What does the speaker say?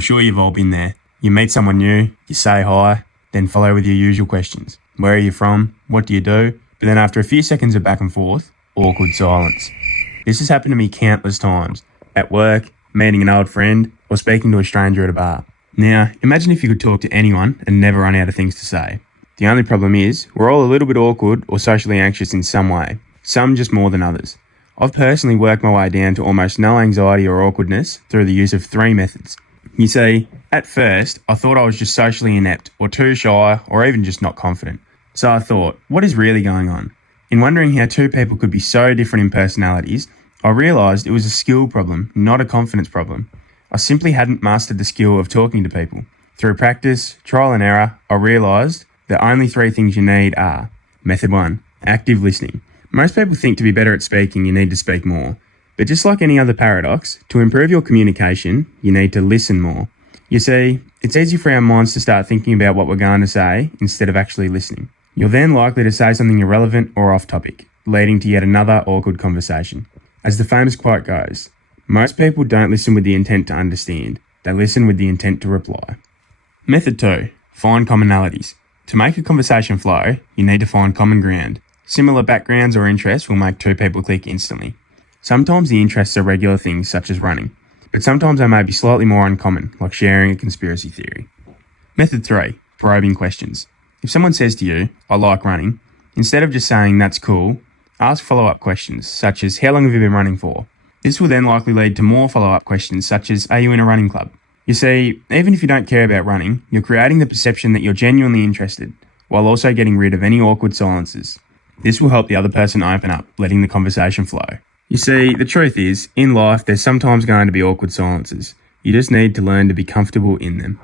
I'm sure you've all been there. You meet someone new, you say hi, then follow with your usual questions. Where are you from? What do you do? But then after a few seconds of back and forth, awkward silence. This has happened to me countless times. At work, meeting an old friend, or speaking to a stranger at a bar. Now, imagine if you could talk to anyone and never run out of things to say. The only problem is, we're all a little bit awkward or socially anxious in some way. Some just more than others. I've personally worked my way down to almost no anxiety or awkwardness through the use of 3 methods. You see, at first, I thought I was just socially inept, or too shy, or even just not confident. So I thought, what is really going on? In wondering how 2 people could be so different in personalities, I realised it was a skill problem, not a confidence problem. I simply hadn't mastered the skill of talking to people. Through practice, trial and error, I realised the only 3 things you need are: Method 1, active listening. Most people think to be better at speaking, you need to speak more. But just like any other paradox, to improve your communication, you need to listen more. You see, it's easy for our minds to start thinking about what we're going to say instead of actually listening. You're then likely to say something irrelevant or off topic, leading to yet another awkward conversation. As the famous quote goes, most people don't listen with the intent to understand, they listen with the intent to reply. Method 2, find commonalities. To make a conversation flow, you need to find common ground. Similar backgrounds or interests will make 2 people click instantly. Sometimes the interests are regular things such as running, but sometimes they may be slightly more uncommon, like sharing a conspiracy theory. Method 3, probing questions. If someone says to you, I like running, instead of just saying that's cool, ask follow-up questions such as how long have you been running for? This will then likely lead to more follow-up questions such as are you in a running club? You see, even if you don't care about running, you're creating the perception that you're genuinely interested, while also getting rid of any awkward silences. This will help the other person open up, letting the conversation flow. You see, the truth is, in life there's sometimes going to be awkward silences. You just need to learn to be comfortable in them.